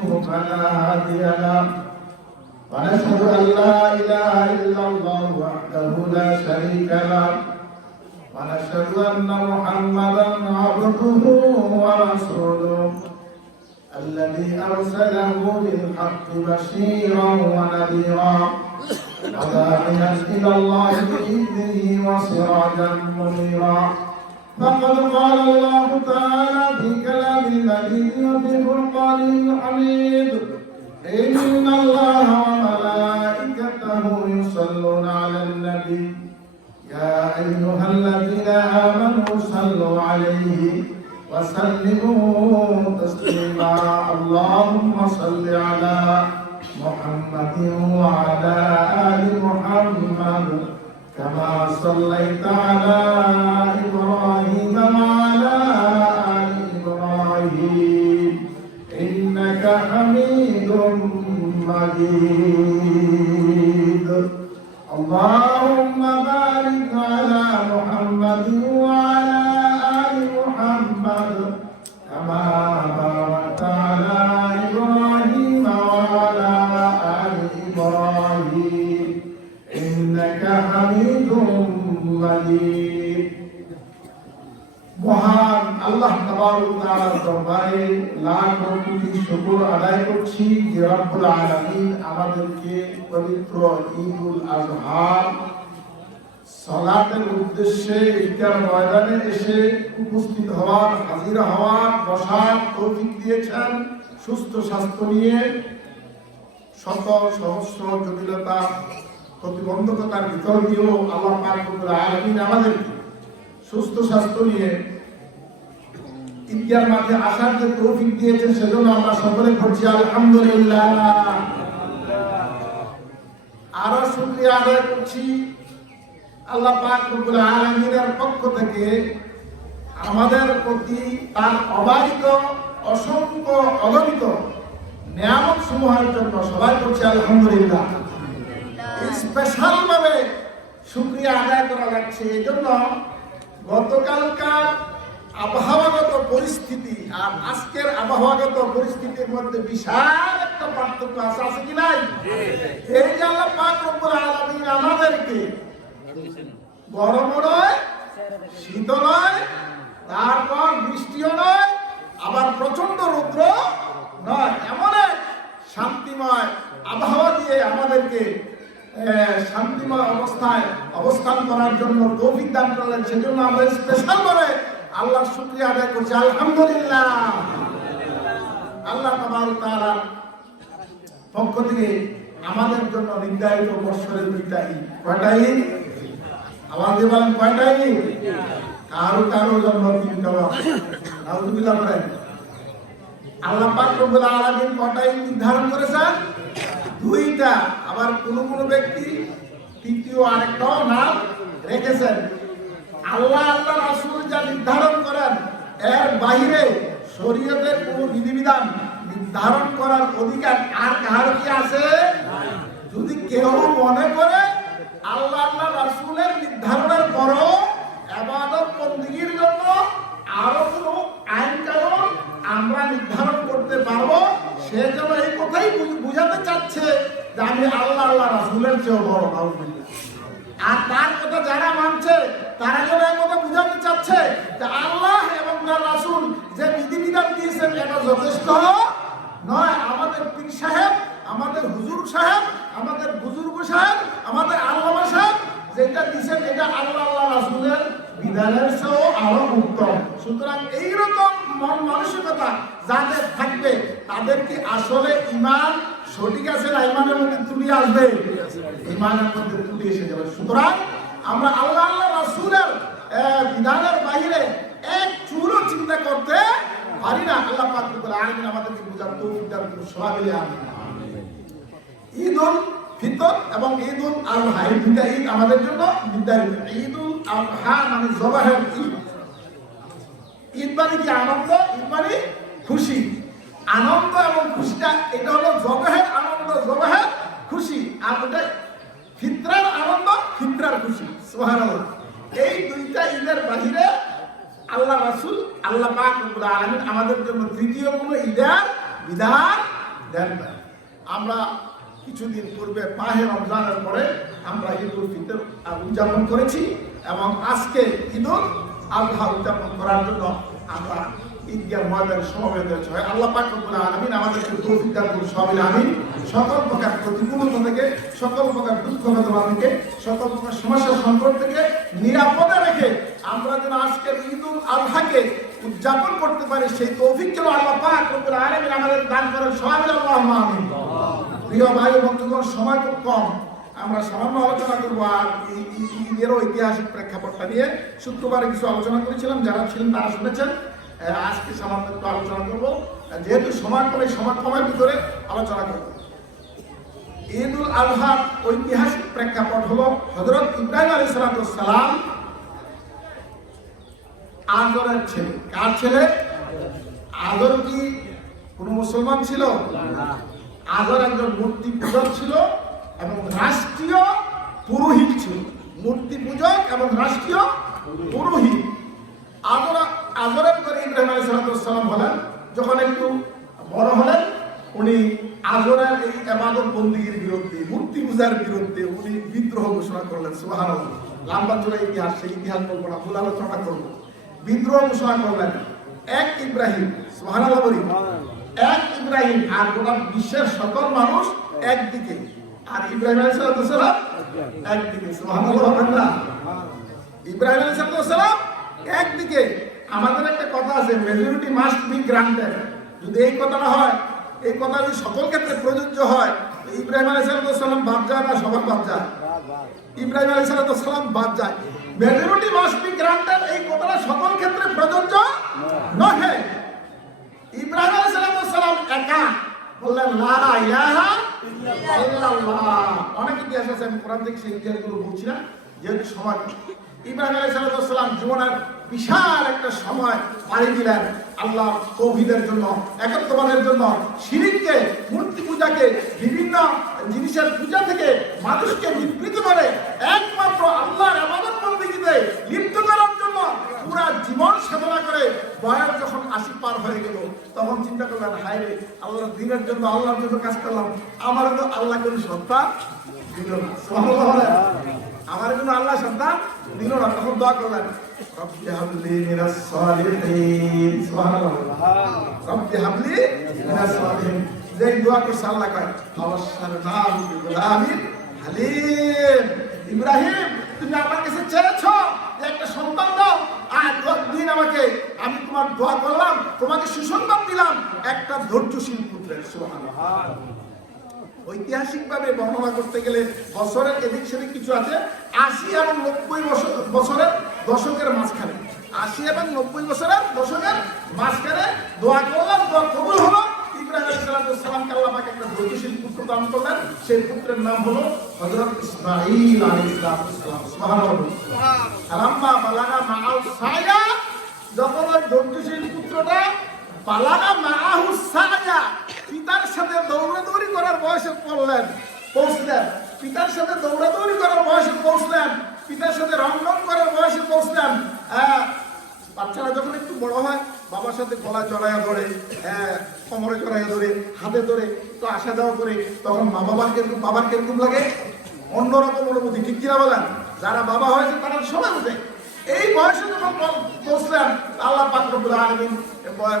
فلا هادي له ونشهد أن لا إله إلا الله وحده لا شريك له ونشهد أن محمدا عبده ورسوله الذي أرسله بالحق بشيرا ونذيرا وداعيا إلى الله بإذنه وسراجا منيرا فقد قال الله تعالى في كلام المجيد وفي فرقانه الحميد إن الله وملائكته يصلون على النبي يا أيها الذين آمنوا صلوا عليه وسلموا تسليما اللهم صل على محمد وعلى آل محمد كما صليت على إبراهيم وعلى آل إبراهيم إنك حميد مجيد اللهم بارك على محمد وعلى آل محمد كما باركت على إبراهيم وعلى آل إبراهيم إنك حميد مجيد মহান আল্লাহ তাবারক ওয়া তাআলার দরবারে লাখ কোটি শুকর আদায় করছি যে রব্বুল আলামিন আমাদেরকে পবিত্র ঈদুল আযহা সালাতের উদ্দেশ্যে ঈদগাহ ময়দানে এসে উপস্থিত হওয়ার, হাজির হওয়ার, বসার তৌফিক দিয়েছেন। সুস্থ স্বাস্থ্য নিয়ে শত সহস্র জটিলতা প্রতিবন্ধকতার ভিতর দিয়েও আল্লাহ পাক রব্বুল আলামিন আমাদেরকে সুস্থ স্বাস্থ্য নিয়ে ঈদগাহ মাঠে আসার যে তৌফিক দিয়েছেন সেজন্য আমরা সকলে বলছি আলহামদুলিল্লাহ। আরো শুকরিয়া আদায় করছি আল্লাহ পাক রব্বুল আলামিনের পক্ষ থেকে আমাদের প্রতি তার অবারিত অসংখ্য অগণিত নিয়ামত সমূহের জন্য সবাই বলছি আলহামদুলিল্লাহ। স্পেশাল ভাবে শুকরিয়া আদায় করা লাগছে এই জন্য গতকালকার আবহাওয়াগত পরিস্থিতি আর আজকের আবহাওয়াগত পরিস্থিতির মধ্যে বিশাল একটা পার্থক্য আছে কি নাই? এই যে আল্লাহ পাক রব্বুল আলামিন আমাদেরকে গরমও নয়, শীতও নয়, তারপর বৃষ্টিও নয়, আবার প্রচন্ড রৌদ্র নয়, এমন এক শান্তিময় আবহাওয়া দিয়ে আমাদেরকে শান্তিময় অবস্থায় অবস্থান করার জন্য তৌফিক দান করলেন। সেজন্য আমরা স্পেশাল ভাবে আল্লাহর শুকরিয়া আদায় করছি আলহামদুলিল্লাহ। আল্লাহ তাবারক তাআলার পক্ষ থেকে আমাদের জন্য নির্ধারিত বৎসরের দুইটা ঈদ। কয়টা ঈদ? আওয়াজ দিয়ে বলেন কয়টা ঈদ? কারো কারো জন্য তিনটা। নাউযুবিল্লাহ বলেন। আল্লাহ পাক রব্বুল আলামিন কয়টা ঈদ নির্ধারণ করেছেন? দুইটা। আবার কোন কোন ব্যক্তি তৃতীয় আরেকটাও নাম রেখেছেন। আল্লাহ আল্লাহ রাসূল যা নির্ধারণ করেন এর বাইরে শরীয়তের কোন বিধিবিধান নির্ধারণ করার অধিকার আর কার কি আছে? যদি কেউ মনে করে আল্লাহ আল্লাহ রাসূলের নির্ধারণের পরও ইবাদত বন্দেগীর জন্য আরো কোন আইন কানুন আমরা নির্ধারণ করতে পারবো, সে যেন এই কথাই বুঝাতে চাচ্ছে যে আমি আল্লাহ আল্লাহ রাসূলের চেয়ে বড়। নাউযুবিল্লাহ। আর তার কথা যারা মানছে তারা যেন এই কথা বুঝাতে চাচ্ছে যে আল্লাহ এবং তার রাসূল যে বিধিবিধান দিয়েছেন এটা যথেষ্ট নয়। আমাদের পীর সাহেব, আমাদের হুজুর সাহেব, আমাদের বুজুর্গ সাহেব, আমাদের আল্লামা সাহেব যেটা দিয়েছেন এটা আল্লাহ আল্লাহ রাসূলের বিধানের চেয়েও আরো উত্তম। সুতরাং এইরকম মন মানসিকতা যাদের থাকবে তাদেরকে আসলে ঈমান সঠিক আছে না ঈমানের মধ্যে ত্রুটি আসবে? ঈমানের মধ্যে ত্রুটি এসে যাবে। সুতরাং আমরা আল্লাহ আল্লাহ রাসূলের বিধানের বাইরে এক চুলও চিন্তা করতে পারি না। আল্লাহ পাক রব্বুল আলামিন আমাদেরকে বুঝার তৌফিক দান করুন। সবাই মিলে আমিন। ঈদুল ফিতর এবং ঈদুল আযহা এই দুইটা ঈদ আমাদের জন্য নির্ধারিত। ঈদুল আযহা মানে জবাহের ঈদ। ঈদ মানে কি? আনন্দ। ঈদ মানে খুশি। আনন্দ এবং খুশিটা এটা হলো জবাহের আনন্দ, জবাহের খুশি। আর ওটা ফিতরার আনন্দ, ফিতরার খুশি। সুবহানাল্লাহ। এই দুইটা ঈদের বাহিরে আল্লাহ রাসূল আল্লাহ পাক রব্বুল আলামিন আমাদের জন্য তৃতীয় কোনো ঈদের বিধান দেন না। আমরা কিছুদিন পূর্বে মাহে রমজানের পরে আমরা ঈদুল ফিতর উদযাপন করেছি এবং আজকে ঈদুল আজহা উদযাপন করার জন্য আমরা ঈদগাহ ময়দানে সমবেত হয়েছে। আল্লাহ পাক রব্বুল আলামিন আমাদেরকে তৌফিক দান করুন, সবাই আমিন। সকল প্রকার প্রতিকূলতা থেকে, সকল প্রকার দুঃখ বেদনা থেকে, সকল প্রকার সমস্যা সংকট থেকে নিরাপদে রেখে আমরা যেন আজকের ঈদুল আজহাকে উদযাপন করতে পারি, সেই তৌফিক যেন আল্লাহ পাক রব্বুল আলামিন আমাদের দান করেন, সবাই আল্লাহুম্মা আমিন। প্রিয় ভাই ও বন্ধুগণ, সময় খুব কম, আমরা সামান্য আলোচনা করবো। আর ঈদেরও ঐতিহাসিক প্রেক্ষাপটটা নিয়ে শুক্রবারে কিছু আলোচনা করেছিলাম, যারা ছিলেন তারা শুনেছেন। আজকে সামান্য একটু আলোচনা করবো, যেহেতু সময় কমে, সময় কমের ভিতরে আলোচনা করবো। ঈদুল আজহার ঐতিহাসিক প্রেক্ষাপট হলো হযরত ইব্রাহিম আলাইহিস সালাম আজরের ছেলে। কার ছেলে? আজর কি কোন মুসলমান ছিল? আজর একজন মূর্তি পূজক ছিল এবং রাষ্ট্রীয় পুরোহিত ছিল। মূর্তি পূজক এবং রাষ্ট্রীয় পুরোহিত। আজরের করে ইব্রাহিম আলাইহিস সালাম হলেন, যখন একটু বড় হলেন, উনি আজরের এই ইবাদত বন্দেগীর বিরুদ্ধে, মূর্তি পূজার বিরুদ্ধে উনি বিদ্রোহ ঘোষণা করলেন। সুবহানাল্লাহ। লম্বা চড়া ইতিহাস, সেই ইতিহাস বলবো না, মূল আলোচনা করবো। বিদ্রোহ ঘোষণা করলেন। এক ইব্রাহিম, সুবহানাল্লাহ বলি, এক ইব্রাহিম, আর গোটা বিশ্বের সকল মানুষ একদিকে, আর ইব্রাহিম আলাইহিস সালাম একদিকে। সুবহানাল্লাহ বলেন না? ইব্রাহিম আলাইহিস সালাম একদিকে। আমাদের একটা কথা আছে, মেজরিটি মাস্ট বি গ্রান্টেড। যদি এই কথাটা হয়, এই কথা যদি সকল ক্ষেত্রে প্রযোজ্য হয়, ইব্রাহিম আলাইহিস সালাম বাদ যায় না? সবার বাদ যায়? ইব্রাহিম আলাইহিস সালাম বাদ যায়। মেজরিটি মাস্ট বি গ্রান্টেড, এই কথাটা সকল ক্ষেত্রে প্রযোজ্য নহে। ইব্রাহিম আলাইহিস সালাম একা বললেন লা ইলাহা ইল্লাল্লাহ। অনেক ইতিহাস আছে, আমি কোরআন থেকে সেই ইতিহাসগুলো বলছি না, যেহেতু সময়। ইব্রাহিম আলাইহিস সালাম জীবনের বিশাল একটা সময় পাড়ি দিলেন আল্লাহ তৌহিদের জন্য, একত্ববাদের জন্য, শিরককে, মূর্তি পূজাকে, বিভিন্ন জিনিসের পূজা থেকে মানুষকে বিবৃত করে একমাত্র আল্লাহর ইবাদত বন্দেগীতে লিপ্ত করার জন্য পুরা জীবন সাধনা করে বয়স যখন 80 পার হয়ে গেল, তখন চিন্তা করলেন, হায় রে, আল্লাহর দ্বীনের জন্য, আল্লাহর জন্য কাজ করলাম, আমার তো আল্লাহ কোনো সন্তান দিল না। সুবহানাল্লাহ। আমার জন্য আল্লাহ সন্তান দিল না। তখন দোয়া করলেন, রব্বি হাবলি মিনাস সালিহিন। সুবহানাল্লাহ। রব্বি হাবলি মিনাস সালিহিন। যে দোয়া করছে আল্লাহ কয়, ফাওয়াসারনাহু বিগুলামিন হালিম। ইব্রাহিম, তুমি আমার কাছে চেয়েছো যে একটা সন্তান দাও, আর দিন আমাকে, আমি তোমার দোয়া করলাম, তোমাকে সুসংবাদ দিলাম একটা ধৈর্যশীল পুত্রের। সুবহানাল্লাহ। ঐতিহাসিকভাবে বর্ণনা করতে গেলে বছরের এদিক সেদিক কিছু আছে। 80 এবং 90 বছরের দশকের মাঝখানে, 80 এবং 90 বছরের দশকের মাঝখানে দোয়া করলাম, দোয়া কবুল হলো। ইব্রাহিম আলাইহিস সালামকে আল্লাহ পাক একটা ধৈর্যশীল পুত্র দান করলেন। সেই পুত্রের নাম হলো হযরত ইসমাঈল আলাইহিস সালাম। সুবহানাল্লাহ। আলাম্মা বালাগা মাআউ সায়া, যখন ওই ধৈর্যশীল পুত্রটা বালাগা মাআহু সায়া, পিতার সাথে দৌড়াদৌড়ি করার বয়সে পৌঁছলেন, পিতার সাথে দৌড়াদৌড়ি করার বয়সে পৌঁছলেন, পিতার সাথে রংরং করার বয়সে পৌঁছলেন। বাচ্চারা যখন একটু বড় হয়, বাবার সাথে গলা জড়াইয়া ধরে, কোমরে জড়াইয়া ধরে, হাতে ধরে তো আসা যাওয়া করে, তখন বাবার কিরকম লাগে? অন্যরকম অনুভূতি, ঠিক কিনা বলেন? যারা বাবা হয়েছে তারা সবাই বুঝে। এই বয়সে যখন পৌঁছলেন, আল্লাহ পাক রব্বুল আলামিন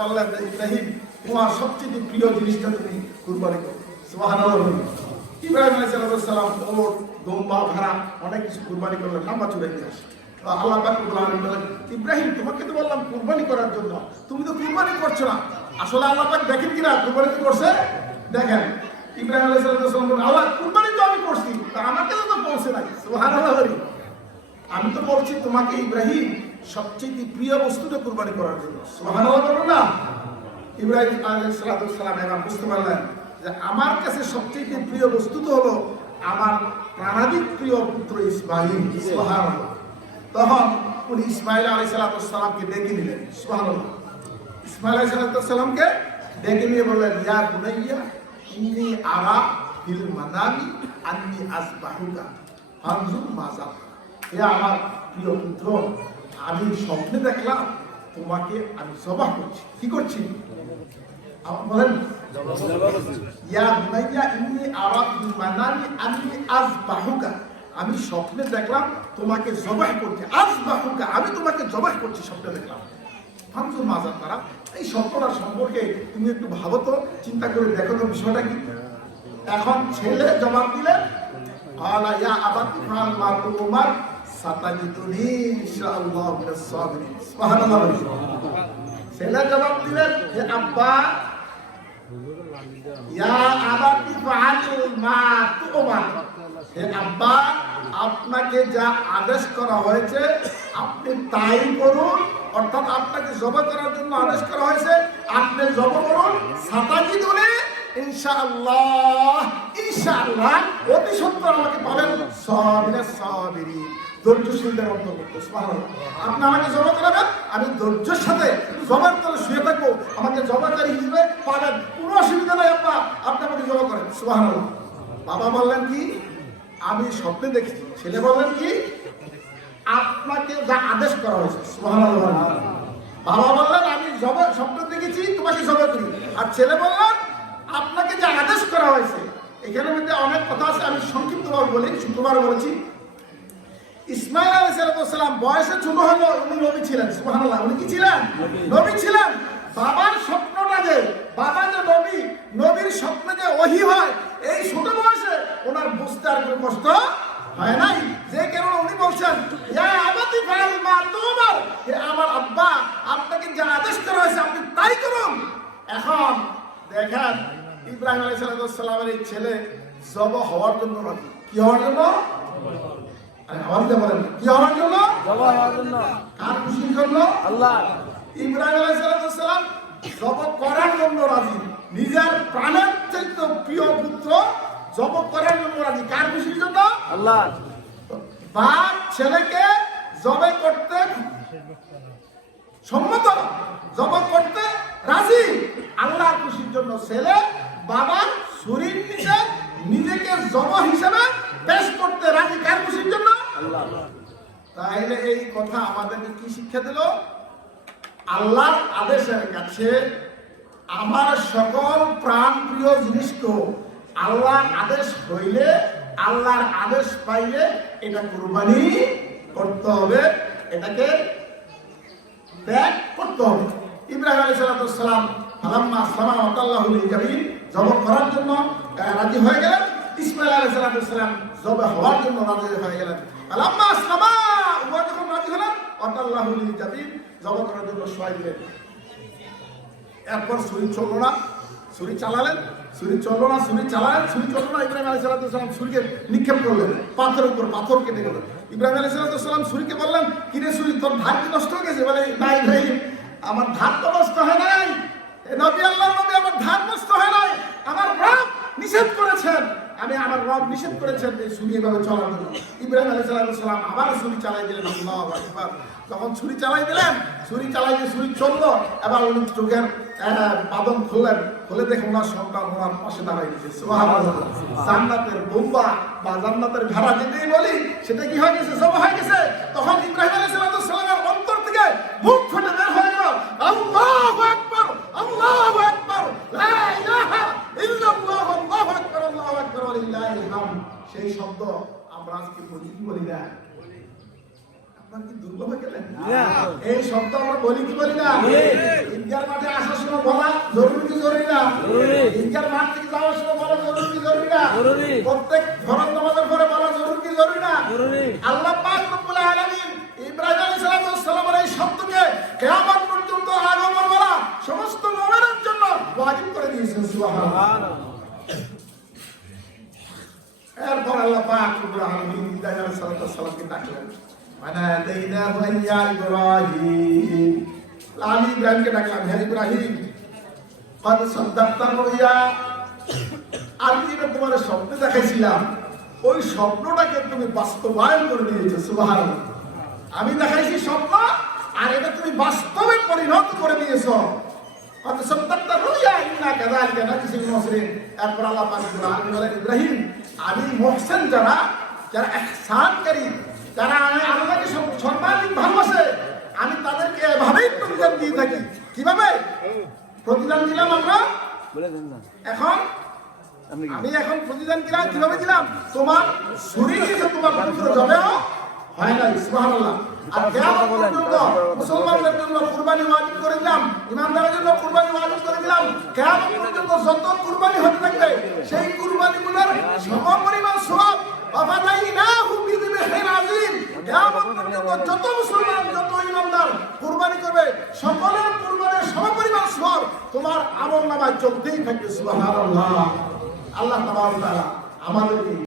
বললেন, ইব্রাহিম, তোমার সবচেয়ে প্রিয় জিনিসটা তুমি কুরবানি করো। সুবহানাল্লাহ। ইব্রাহিম আলাইহিস সালাম ওট, দম্বা, ভেড়া অনেক কিছু কুরবানি করলেন। লম্বা চূড়া ইতিহাস। আল্লাহ পাক রব্বুল আলামিন বলেন, ইব্রাহিম, তোমাকে তো বললাম কুরবানি করার জন্য, তুমি তো কুরবানি করছো না। আসলে আল্লাহ পাক দেখেন কিনা কুরবানি করছে? দেখেন। ইব্রাহিম আলাইহিস সালাম বলেন, আল্লাহ কুরবানি তো আমি করছি, তা আমাকে তো পৌঁছে নাই। সুবহানাল্লাহ। আমি তো বলছি তোমাকে ইব্রাহিম সবচেয়ে প্রিয় বস্তুটা কুরবানি করার জন্য। সুবহানাল্লাহ বলুন না? ইব্রাহিম আলাইহিস সালাম এবার বুঝতে পারলেন যে আমার কাছে সবচেয়ে প্রিয় বস্তু তো হলো আমার প্রাণাধিক প্রিয় পুত্র ইসমাঈল। সুবহানাল্লাহ। তখন উনি ইসমাঈল আলাইহিস সালামকে ডেকে নিলেন। সুবহানাল্লাহ। ইসমাঈল আলাইহিস সালামকে ডেকে নিয়ে বললেন, ইয়া বুনাইয়া ইন্নী আরা ফিল মানামি আন্নী আসবাহুকা ফানজুর মাযা। হে আমার প্রিয় পুত্র, আমি স্বপ্নে দেখলাম তোমাকে আমি জবাহ করছি। কি করছি? বলেন, ইয়া বুনাইয়া ইন্নী আরা ফিল মানামি আন্নী আযবাহুকা, আমি স্বপ্নে দেখলাম তোমাকে জবাহ করছি। আযবাহুকা, আমি তোমাকে জবাহ করছি স্বপ্নে দেখলাম। ফানজুর মাযা তারা, এই স্বপ্নটা সম্পর্কে তুমি একটু ভাবো তো, চিন্তা করে দেখো তো বিষয়টা কি। এখন ছেলে জবাব দিলেন, ক্বালা ইয়া আবাতি ফাআল মা তু'মার সাতাজিদুনি ইনশাআল্লাহ মিনাস সাবিরিন। সুবহানাল্লাহ। ছেলে জবাব দিলেন, হে আব্বা, ইয়া আবাতি ফাআল মা তু'মার, হে আব্বা, আপনাকে যা আদেশ করা হয়েছে আপনি তাই করুন। অর্থাৎ আপনাকে জবাহ করার জন্য আদেশ করা হয়েছে, আপনি জবাহ করুন। সাতাজিদুনি ইনশাআল্লাহ, ইনশাআল্লাহ অতি সত্বর আমাকে পাবেন সাবিরিন, সাবিরিন, ধৈর্যশীলদের অন্তর্ভুক্ত। সুবহানাল্লাহ। আপনি আমাকে জবাহ করাবেন, আমি ধৈর্যের সাথে জবাহর তলে শুয়ে থাকবো, আমাকে জবাহকারী হিসেবে পাবেন, কোনো অসুবিধা নাই আব্বা, আপনি আমাকে জবাহ করেন। সুবহানাল্লাহ। বাবা বললেন কি, আমি স্বপ্নে দেখছি। ছেলে বললেন কি, আপনাকে যা আদেশ করা হয়েছে। সুবহানাল্লাহ। বাবা বললেন আমি স্বপ্ন দেখেছি তোমাকে জবাহ করি, আর ছেলে বললেন আপনাকে যে আদেশ করা হয়েছে। এখানে মধ্যে অনেক কথা আছে, আমি সংক্ষিপ্তভাবে বলি, শুক্রবার বলেছি। ইসমাঈল আলাইহিস সালাম বয়সে ছোট হলো, উনি নবী ছিলেন। সুবহানাল্লাহ। উনি কি ছিলেন? নবী ছিলেন। বাবার স্বপ্নটা যে, বাবা যে নবী, নবীর স্বপ্নে যে ওহী হয়, এই ছোট বয়সে ওনার বুঝতে আর কোনো কষ্ট হয় নাই। যে কারণে উনি বলছেন, ইয়া আবাতি ফাআল মা তু'মার, হে আমার আব্বা, আপনাকে যা আদেশ করা হয়েছে আপনি তাই করুন। এখন দেখেন, ইব্রাহিম আলাইহিস সালামের এই ছেলে জবাহ হওয়ার জন্য রাজি। কি হওয়ার জন্য? আরে আওয়াজটা বলেন, কি হওয়ার জন্য? জবাহ হওয়ার জন্য। কার খুশির জন্য? আল্লাহ। ইব্রাহিম আলাইহিস সালাম জবাহ করার জন্য রাজি, নিজের প্রাণের চাইতে প্রিয় পুত্র জবাহ করার জন্য রাজি। কার খুশির জন্য? আল্লাহ। বাপ ছেলেকে জবাহ করতে সম্মত, জবাহ করতে রাজি, আল্লাহর খুশির জন্য। ছেলে বাবার ছুরির নিচে নিজেকে জবাহ হিসেবে পেশ করতে রাজি, কার খুশির জন্য? আল্লাহ। তাহলে এই কথা আমাদেরকে কি শিক্ষা দিল? আল্লাহর আদেশের কাছে আমার সকল প্রাণ প্রিয় জিনিসকে আল্লাহর আদেশ হইলে, আল্লাহর আদেশ পাইলে এটা কুরবানি করতে হবে, এটাকে ত্যাগ করতে হবে। ইব্রাহিম আলাইহিস সালাম ফালাম্মা আসলামা ওয়াতাল্লাহু লিল জাবিন, জবাহ করার জন্য রাজি হয়ে গেলেন। ইসমাঈল আলাইহিস সালাম জবাহ হওয়ার জন্য রাজি হয়ে গেলেন। ফালাম্মা আসলামা, উভয় যখন রাজি হলেন, ওয়াতাল্লাহু লিল জাবিন, জবাহ করার জন্য সহায় দিলেন। এরপর ছুরি চললো না, ছুরি চালালেন, ছুরি চললো না, ছুরি চালালেন, ছুরি চললো না। ইব্রাহিম আলাইহিস সালাম ছুরিকে নিক্ষেপ করলেন পাথরের উপর, পাথর কেটে গেল। ইব্রাহিম আলাইহিস সালাম ছুরিকে বললেন, কিরে ছুরি, তোর ধার কি নষ্ট হয়ে গেছে? বলে, না ইব্রাহিম, আমার ধার তো নষ্ট হয় নাই, নবী, আল্লাহর নবী, আমার ধার নষ্ট হয় নাই, আমার রব নিষেধ করেছেন, আমার রব নিষেধ করেছেন এই ছুরি এভাবে চলার জন্য। ইব্রাহিম আলাইহিস সালাম আবার ছুরি চালাই দিলেন। আল্লাহু আকবার। যখন ছুরি চালাই দিলেন, ছুরি চালাই দিয়ে ছুরি চললো, এবার উনি চোখের বাদন খুললেন, খুলে দেখুন ওনার সন্তান ওনার পাশে দাঁড়াই দিয়েছে। সুবহানাল্লাহ। জান্নাতের বোম্বা বা জান্নাতের ভেড়া যেটাই বলি, সেটা কি হয়ে গেছে? জবাহ হয়ে গেছে। তখন ইব্রাহিম আলাইহিস সালামের অন্তর থেকে মুখ ফুটে বের হয়ে গেল, আল্লাহু আকবার, আল্লাহু আকবার, লা ইলাহা ইল্লাল্লাহ, আল্লাহু আকবার, আল্লাহু আকবার, ওয়া লিল্লাহিল হামদ। সেই শব্দ আমরা আজকে বলি কি বলি না? আপনারা কি দুর্বল হয়ে গেলেন? এই শব্দ আমরা বলি কি বলি না? ঈদগার মাঠে আসার সময় বলা জরুরি কি জরুরি না? ঈদগার মাঠ থেকে যাওয়ার সময় বলা জরুরি কি জরুরি না? প্রত্যেক ফরজ নামাজের পরে বলা জরুরি কি জরুরি না? আল্লাহ পাক রব্বুল আলামিন ইব্রাহিম আলাইহিস সালামের এই শব্দকে কিয়ামত পর্যন্ত আগমন বলা সমস্ত মুমিনের জন্য ওয়াজিব করে দিয়েছেন। সুবহানাল্লাহ। এরপর আল্লাহ পাক রব্বুল আলামিন ইব্রাহিম আলাইহিস সালামকে ডাকলেন, ফানাদাইনাহু ইয়া ইব্রাহিম, আমি ইব্রাহিমকে ডাকলাম, হে ইব্রাহিম, কদ সাদ্দাকতা রুইয়া, আমি যেটা তোমার স্বপ্নে দেখাইছিলাম ওই স্বপ্নটাকে তুমি বাস্তবায়ন করে দিয়েছো। সুবহানাল্লাহ। আমি দেখাইছি স্বপ্ন, আর এটা তুমি বাস্তবে পরিণত করে দিয়েছো। কদ সাদ্দাকতা রুইয়া ইন্না কাযালিকা নাজজিল মুহসিনিন। এরপর আল্লাহ পাক বলেন, ইব্রাহিম, আমি মুহসিন যারা ইহসানকারী, যারা আল্লাহকে সর্বাধিক ভালোবাসে, আমি তাদেরকে এভাবেই প্রতিদান দিয়ে থাকি। কিভাবে প্রতিদান দিলাম আমরা? এখন আমি এখন প্রতিদান কিভাবে দিলাম? তোমার শরীর থেকে তোমার পবিত্র জবেও হয় নাই। সুবহানাল্লাহ। আর কিয়ামত পর্যন্ত মুসলমানদের জন্য কুরবানি ওয়াজিব করে দিলাম, ইমানদারের জন্য কুরবানি ওয়াজিব করে দিলাম। কিয়ামত পর্যন্ত যত কুরবানি হতে থাকবে সেই কুরবানিগুলোর সমপরিমাণ সওয়াব ওয়াফাদাইনাহু বিযিবহিন আযীম। কিয়ামত পর্যন্ত যত মুসলমান যত ইমানদার কুরবানি করবে সকলের কুরবানির সমপরিমাণ সওয়াব তোমার আমলনামায় চলতেই থাকবে। সুবহানাল্লাহ। আল্লাহ তাবারক ওয়া তাআলা আমাদেরকে